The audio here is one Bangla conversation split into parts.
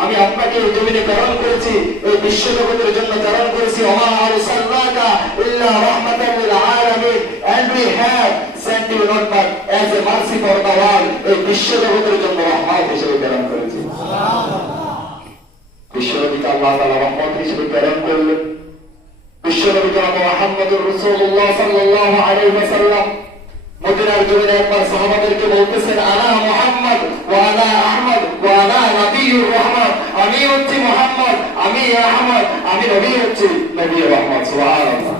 প্রেরণ আপনাকে করেছি বিশ্ব জন্য করেছি। বিশ্ব রহমত হিসেবে প্রেরণ করেছি বিশ্বনবীকে আল্লাহ তাআলা রহমত হিসেবে প্রেরণ করলেন বিশ্বনবী জনাব মুহাম্মদুর রাসূলুল্লাহ সাল্লাল্লাহু ওয়াসাল্লাম, মদিনার জমিনে একবার সাহাবাদেরকে বলতেছেন আনা মুহাম্মদ ওয়া আহমদ ওয়া আনা নবিয়ুর আমি হচ্ছি মুহাম্মদ, আমি আহমদ, আমি নবী হচ্ছি নবীর রহমত সুবহানাল্লাহ।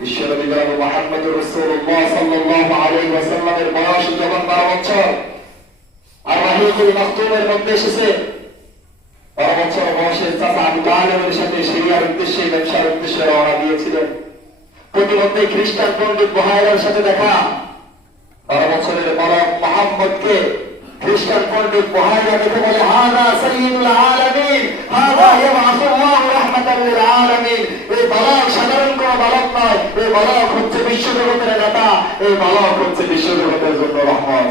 বিশ্বনবী জনাব মুহাম্মদুর রাসূলুল্লাহ সাল্লাল্লাহু আলাইহি ওয়াসাল্লামের বয়স যখন 12 বছর, আর রাহিকুল মাকতুমের মধ্যে এসেছে, বারো বছর বয়সে চাচা আবু তালেবের সাথে সিরিয়ার উদ্দেশ্যে, ব্যবসার উদ্দেশ্যে রওনা দিয়েছিলেন। প্রতিমধ্যে খ্রিস্টান পণ্ডিত বহায়ের সাথে দেখা। বারো বছরের বালক মোহাম্মদকে খ্রিস্টান পণ্ডিত বহাইরা দেখে বলে, হাদা সাইয়্যিদুল আলামিন, হাদা লিল আলামিন। এই বালক সাধারণ বালক নয়, এই বালক হচ্ছে বিশ্বজগতের নেতা, এই বালক হচ্ছে বিশ্বজগতের জন্য রহমত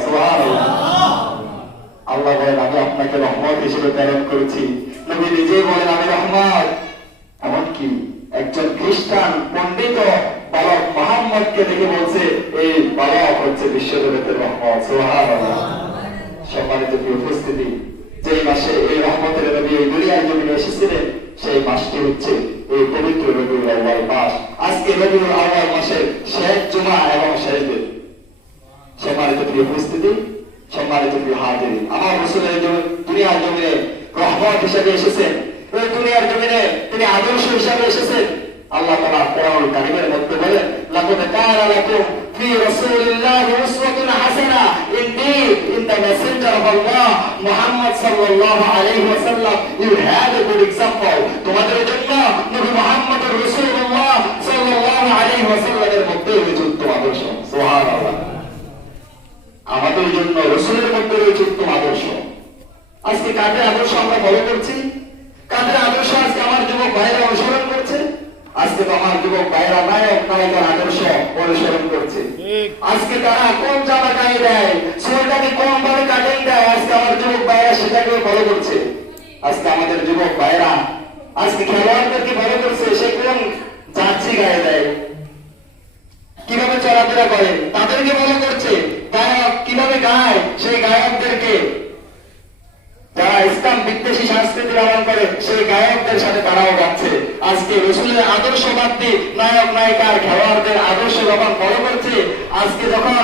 আল্লাহ বলেন, আমি আপনাকে রহমত হিসেবে প্রেরণ করেছি। নবী নিজেই বলেন, আমি রহমত এমনকি একজন খ্রিস্টান বালক মোহাম্মদকে দেখে বলছে, এই বালক হচ্ছে বিশ্বজগতের রহমত সুবহানাল্লাহ। সম্মানিত উপস্থিতি, যেই মাসে এই রহমতের নবী এই দুনিয়ার জমিনে এসেছিলেন, সেই মাসটি হচ্ছে এই পবিত্র রবিউল আউয়াল মাস। আজকে রবিউল আউয়াল মাসের শেষ জুমা এবং শেষ দিন। সম্মানিত প্রিয় উপস্থিতি, সম্মানিত প্রিয় হাজির আমার রসুলের দুনিয়ার জমিনে রহমত হিসেবে এসেছেন। এই দুনিয়ার জমিনে তিনি আদর্শ হিসাবে এসেছেন। আল্লাহ তাআলা কোরআনুল কারীমের মধ্যে লাকুম ফি উসওয়াতুন হাসানা the messenger of Allah Muhammad sallallahu alayhi wa sallam you have a good example তোমাদের জন্য নবী মুহাম্মদুর রাসূলুল্লাহ সাল্লাল্লাহু আলাইহি ওয়া সাল্লামের মধ্যে রয়েছে উত্তম আদর্শ। সুবহানাল্লাহ। আমাদের জন্য রসুলের মধ্যে রয়েছে উত্তম আদর্শ। আজকে কাদের আদর্শ আমরা ফলো করছি কাদের আদর্শ আজকে আমার যুবক ভাইরা অনুসরণ করছে আজকে আমার যুবক ভাইরা নায়ক নায়িকার আদর্শ অনুসরণ করছে। আজকে তারা কোন জামা গায়ে দেয় সেটাকে কম ভাবে কাটিং দেয় আজকে আমার যুবক ভাইরা সেটাকে ভালো করছে। আজকে আমাদের যুবক ভাইরা আজকে খেলোয়াড়দেরকে ভালো করছে সে কোন জার্সি গায়ে দেয়? কীভাবে চলাফেরা করে? তাদেরকে ভালো করছে গায়ক কীভাবে গায় সেই গায়কদেরকে যারা ইসলাম বিদ্বেষী সংস্কৃতি পালন করে সেই গায়কদের সাথে তারাও গাচ্ছে। আজকে রসুলের আদর্শ বাদ দিয়ে নায়ক, নায়িকার খেলোয়াড়দের আদর্শ যখন ফলো করছে। আজকে যখন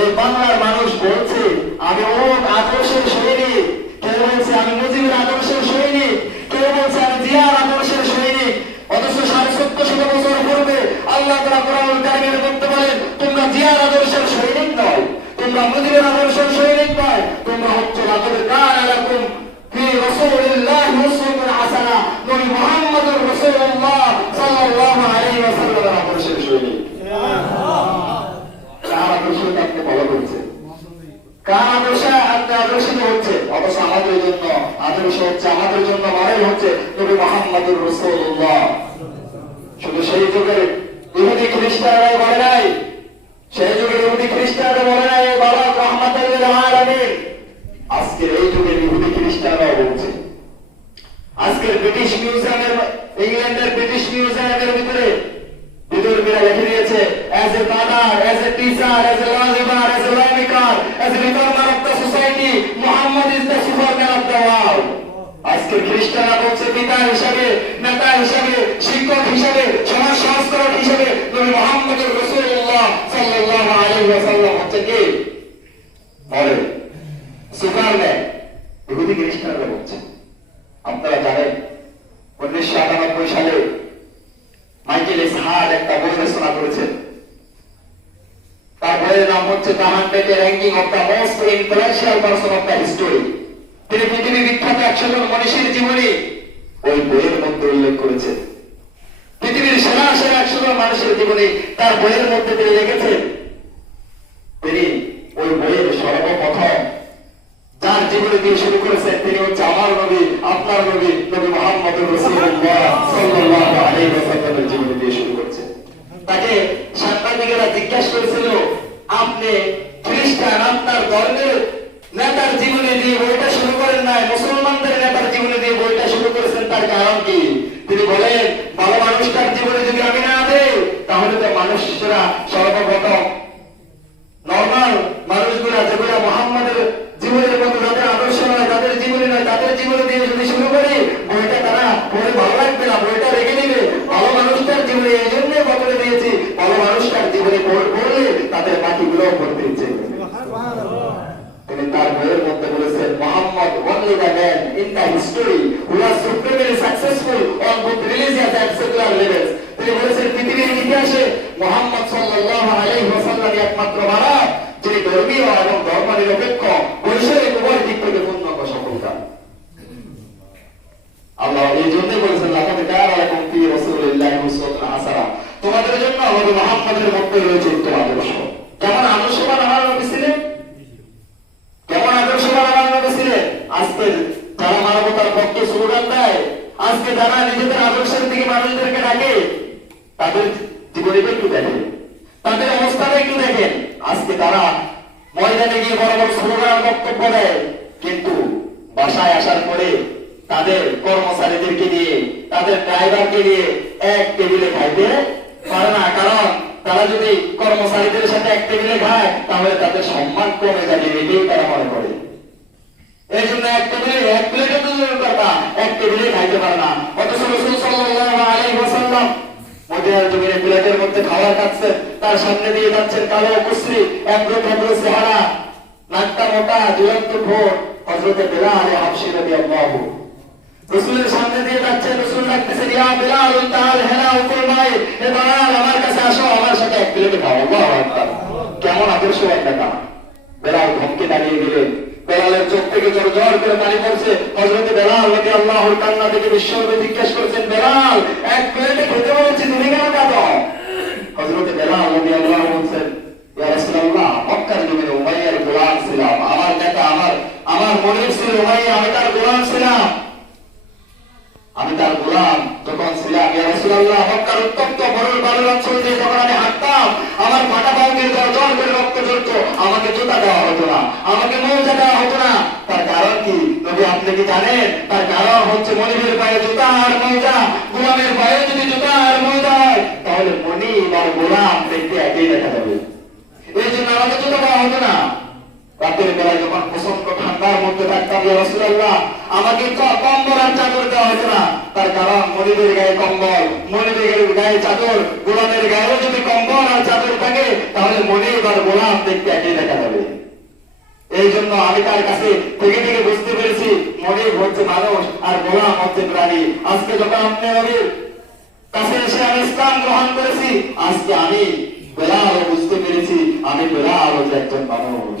এই বাংলার মানুষ বলছে, আমি ও আদর্শের সৈনিক। কেউ বলছে, আমি মুজিবের আদর্শের সৈনিক। কেউ বলছে, আমি জিয়ার আদর্শের সৈনিক। অথচ সাড়ে সত্তর শত বছর পূর্বে আল্লাহ তারা কোরআন কারিমের মধ্যে বলেন, তোমরা জিয়ার আদর্শের সৈনিক নয় তোমরা মুজিবের আদর্শের শৈলী নয়, তোমরা হচ্ছে লাকুম ফি রাসূলিল্লাহি উসওয়াতুন হাসানা, নবী মুহাম্মদুর রাসূলুল্লাহ সাল্লাল্লাহু আলাইহি ওয়াসাল্লামের আদর্শের সৈনিক কার ফলো আদর্শে আপনি আদর্শ রসুল্লাহ শুধু সেই যুগের ইহুদি বলে নাই সেই যুগের ইহুদি খ্রিস্টানরা বলে নাই এই বালক রহমাতুল্লিল আলামিন আজকের এই যুগের ইহুদি খ্রিস্টানরাও বলছে আজকের ব্রিটিশ মিউজিয়ামের ইংল্যান্ডের ব্রিটিশ মিউজিয়ামের ভিতরে বিদুর্মীরা লিখে দিয়েছে as a father, as a teacher, as a lawgiver, as a lawmaker, as a reformer of the society, Muhammad is the superman of the world. আজকের খ্রিস্টানরা বলছে পিতা হিসাবে নেতা হিসাবে শিক্ষক হিসাবে সমাজ সংস্করণ হিসাবে নবী মোহাম্মদ রসুল্লাহ সাল্লাল্লাহু আলাইহি ওয়াসাল্লাম হচ্ছে কি? বলে সুপারম্যান। ইহুদি খ্রিস্টানরা বলছে। আপনারা জানেন, উনিশশো আটানব্বই সালে মাইকেল ইসহাদ একটা বই রচনা করেছেন। তার বইয়ের নাম হচ্ছে ranking of the most influential person of the history. তিনি বিখ্যাত একশো জন মনীষীর জীবনী ওই বইয়ের মধ্যে উল্লেখ করেছেন। পৃথিবীর সেরা সেরা একশো জন মানুষের জীবনী তার বইয়ের মধ্যে তিনি লিখেছেন। তিনি ওই বইয়ের সর্বপ্রথম যার জীবনে দিয়ে শুরু করেছেন তিনি আপনার নবী নবী মোহাম্মদ রসুল্লাহ সাল্লাল্লাহু আলাইহি ওয়াসাল্লামের জীবন দিয়ে শুরু করছে। তাকে সাংবাদিকেরা জিজ্ঞাসা করেছিল, আপনি খ্রিস্টান, আপনার ধর্মের নেতার জীবনে দিয়ে বইটা শুরু করেন নাই, মুসলমানদের নেতার জীবনে দিয়ে বইটা শুরু করেছেন, তার কারণ কি? তিনি বলেন, ভালো মানুষটার জীবনে যদি আমি না দেই, তাহলে তো মানুষরা সর্বপ্রথম করি বইটা তারা পড়ে ভালো লাগবে না, বইটা রেখে দিবে। ভালো মানুষটার জীবনে এই বদলে ভালো মানুষটার জীবনে পড়লে তাদের তিনি তার বইয়ের মধ্যে বলেছেন, মোহাম্মদ তিনি বলেছেন, পৃথিবীর ইতিহাসে মোহাম্মদ সাল্লাল্লাহু আলাইহি একমাত্র যিনি ধর্মীয় এবং ধর্ম নিরপেক্ষ বৈষয়িক উভয় দিক থেকে পূর্ণ আল্লাহ এই জন্য বলেছেন, লাকাদ কানা লাকুম ফি রাসূলিল্লাহি উসওয়াতুন হাসানা। তোমাদের জন্য আমাদের মুহাম্মাদের মধ্যে রয়েছে উত্তম আদর্শ কেমন আদর্শবান আমার নবী ছিলেন কেমন আদর্শবান আমার নবী ছিলেন আজকে যারা মানবতার পক্ষে স্লোগান দেয় আজকে যারা নিজেদের আদর্শের দিকে মানুষদেরকে ডাকে তাদের জীবনীটা একটু দেখেন তাদের অবস্থাটা একটু দেখেন আজকে তারা ময়দানে গিয়ে বড় বড় স্লোগান আর বক্তব্য দেয় কিন্তু বাসায় আসার পরে তাদের কর্মচারীদেরকে নিয়ে তাদের ড্রাইভারকে নিয়ে এক টেবিলে খাইতে পারে না। কারণ তারা যদি কর্মচারীদের সাথে এক টেবিলে খায়, তাহলে তাদের সম্মান কমে যাবে এটাই তারা মনে করে। এই জন্য এক টেবিলে, এক এক টেবিলে খাইতে পারে না। অথচ রসুল প্লেটের মধ্যে খাবার খাচ্ছেন তার সামনে দিয়ে যাচ্ছেন কালো একরো একরো চেহারা, নাকটা মোটা দুরন্ত ভোট হজরতে বেলাল হাফসি রাদিয়াল্লাহু রসুলের সামনে দিয়ে যাচ্ছে, রসুল ডাকতেছে, ইয়া বিলাল তাআল হেলা উপর নাই এ বেলাল আমার কাছে আসো, আমার সাথে এক প্লেট খাও, আল্লাহু আকবার। কেমন আদর্শ একটা কাজ বেলাল ধমকে দাঁড়িয়ে গেলেন বেলালের চোখ থেকে জোর জোর করে পানি পড়ছে। হজরতে বেলাল নদী আল্লাহর কান্না থেকে বিশ্বনবী জিজ্ঞেস করেছেন, বেলাল, এক প্লেটে খেতে বলছি, তুমি কেন কাঁদো হজরতে বেলাল নদী আল্লাহ বলছেন, ইয়া রাসূলুল্লাহ, মক্কার জমিনে উমাইয়ার গোলাম ছিলাম। আমার নেতা, আমার আমার মনিব ছিল উমাইয়া, আমি তার গোলাম ছিলাম। আমি তার গোলাম। যখন ছিলাম রাসূলুল্লাহ উত্তপ্ত মরুর বালুর অঞ্চল দিয়ে যখন আমি হাঁটতাম। আমার ফাটা পাউকে জল জল করে রক্ত ঝরতো। আমাকে জুতা দেওয়া হতো না। আমাকে মৌজা দেওয়া হতো না। তার কারণ কি? নবী, আপনি কি জানেন? তার কারণ হচ্ছে মনিবের পায়ে জুতা আর মৌজা। গোলামের পায়ে যদি জুতা আর মৌজা হয়, তাহলে মনিব আর গোলাম দেখতে একই দেখা যাবে। এই জন্য আমাকে জুতা দেওয়া হতো না। রাতের বেলায় যখন প্রচণ্ড ঠান্ডার মধ্যে থাকতাম রাসূলুল্লাহ, আমাকে কম্বল আর চাদর দেওয়া হতো না তার কারণ মনিবের গায়ে কম্বল। মনিবের গায়ে চাদর, গোলামের গায়েও যদি কম্বল আর চাদর থাকে, তাহলে মনিব আর গোলাম দেখতে একই দেখা যাবে। এই জন্য আমি তার কাছে থেকে থেকে বুঝতে পেরেছি, মনিব হচ্ছে মানুষ আর গোলাম হচ্ছে প্রাণী। আজকে যখন আপনি নবীর কাছে এসে আমি ইসলাম গ্রহণ করেছি, আজকে আমি বেলাল বুঝতে পেরেছি, আমি বেলাল হচ্ছে একজন মানুষ।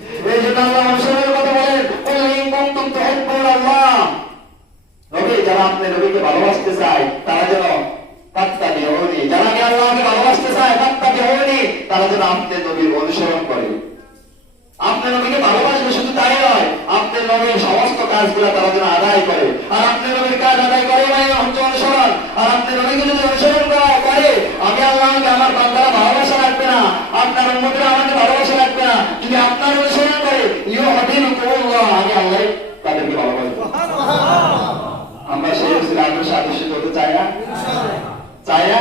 অনুসরণ করে। আপনি নবীকে ভালোবাসবে শুধু তাই নয়, আপনি নবীর সমস্ত কাজগুলো তারা যেন আদায় করে। আর আপনি নবীর কাজ আদায় করে মানে হচ্ছে অনুসরণ। আর যদি অনুসরণ করা আমি আল্লাহকে আমার না আপনার আমাকে ভালোবাসা রাখবে না যদি আপনার অনুসরণ করে আমি আল্লাহ তাদেরকে ভালোবাসবো। আমরা সেই রসুল চাই না? চাই না?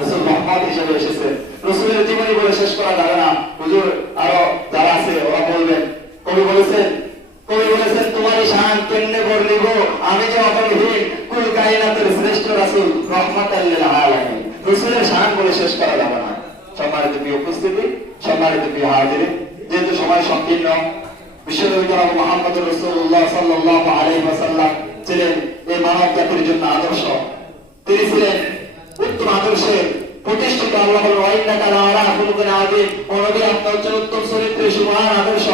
রসুল হিসেবে এসেছে। রসুলের জীবনী বলে শেষ করা যাবে না। হুজুর, আরও যারা আছে, ওরা বলবেন, কবি বলেছেন কবি বলেছেন, তোমারই শান কেমনে আমি যে অপরহীন কুল কায়নাতের শ্রেষ্ঠ রাসূল রহমাতাল্লিল আলামিন। রসুলের শান বলে শেষ করা যাবে না। সম্মানিত প্রিয় উপস্থিতি সম্মানিত প্রিয় হাজির যেহেতু সময় সংকীর্ণ বিশ্বনবী জনাব মোহাম্মদ রসুল্লাহ সাল্লাল্লাহু আলাইহি ওয়াসাল্লাম ছিলেন এই মানব জাতির জন্য আদর্শ। তিনি ছিলেন উত্তম আদর্শে প্রতিষ্ঠিত আল্লাহ উত্তম চরিত্রের সুমহান আদর্শ।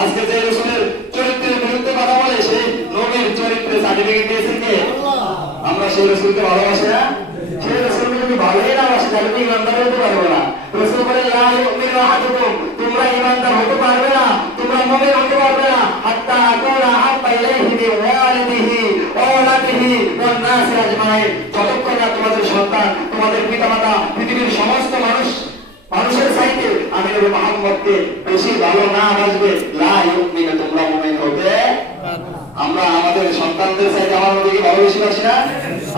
আজকে যে রসুলের চরিত্রের বিরুদ্ধে কথা বলে সেই নবীর চরিত্রে সার্টিফিকেট দিয়েছেন কে? আমরা সেই রসুলকে ভালোবাসি না? সেই যদি ভালোই না বাসি তাহলে তুমি ইমানদার হতে পারবে না। রসুল বলে তোমরা ইমানদার হতে পারবে না, তোমরা মুমিন হতে পারবে না। হাত্তা আকুনা আহাব্বা ইলাইহি মিন ওয়ালিদিহি ওয়া ওয়ালাদিহি ওয়ান নাসি আজমাইন। যতক্ষণ না তোমাদের সন্তান, তোমাদের পিতামাতা, পৃথিবীর সমস্ত মানুষ, মানুষের চাইতে আমি নবী মুহাম্মদকে বেশি ভালো না বাসবে, লা ইউমিনু, তোমরা মুমিন হতে আমরা আমাদের সন্তানদের চাইতে আমার নবীকে ভালোবেসে বাসি না?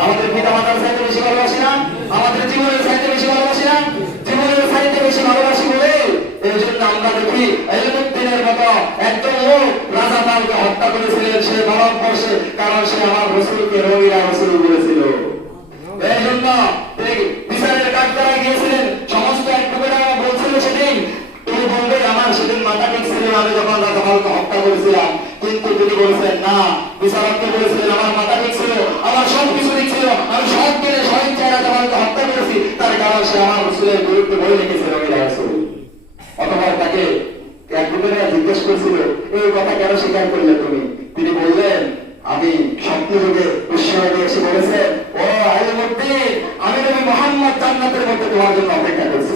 আমাদের পিতা মাতার চাইতে বেশি ভালোবাসি না, আমাদের জীবনের চাইতে বেশি ভালোবাসি না, জীবনের চাইতে বেশি ভালোবাসি বলে এই জন্য আমরা দেখি এলমুদ্দিনের মতো একদম রাজা তালকে হত্যা করেছিলেন সে ভারতবর্ষে কারণ সে আমার রসুলকে রবিরা রসুল বলেছিল। এই জন্য বিচারের কাঠগড়ায় গিয়েছিলেন, সমস্ত এক বলছিল সেদিন তিনি বলবেন আমার সেদিন মাথা ঠিক ছিল আমি যখন রাজামালকে হত্যা করেছিলাম, কিন্তু তিনি বলেছেন না বিচারককে বলেছিলেন আমার মাথা দেখছিল আমার সব কিছু দিচ্ছিল, আমি সব দিনে চেহারা রাজামালকে হত্যা করেছি। তার কারণ সে আমার রসুলের বিরুদ্ধে বই লিখেছে রবিরা রসুল অথবা তাকে এক জিজ্ঞেস করছিল, এই কথা কেন স্বীকার করলে তুমি তিনি বললেন আমি স্বপ্নযুগে ঈশ্বরকে এসে বলেছে ও আলিমুদ্দিন আমি নবী মোহাম্মদ জান্নাতের মধ্যে তোমার জন্য অপেক্ষা করছি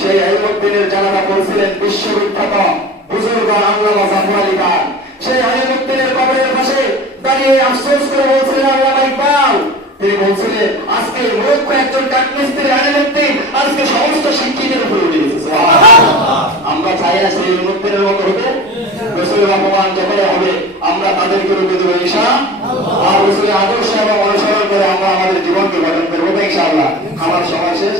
সেই আলিমুদ্দিনের জানালা করেছিলেন বিশ্ববিখ্যাত বুজুর্গ আল্লামা জাফর আলী খান সেই আলিমুদ্দিনের কবরের পাশে দাঁড়িয়ে আফসোস করে বলছিলেন আল্লামা ইকবাল তিনি বলছিলেন আজকে লক্ষ একজন কাঠমিস্ত্রি আলিমুদ্দিন আজকে সমস্ত শিক্ষিতের উপরে উঠে গেছে। আমরা চাই না সেই উন্নতির মতো হতে। রসুলের অপমান যখন হবে আমরা তাদেরকে রুখে দেবো ঈশা আর রসুলের আদর্শ এবং অনুসরণ করে আমরা আমাদের জীবনকে গঠন করব ইনশাআল্লাহ। আমার সময় শেষ।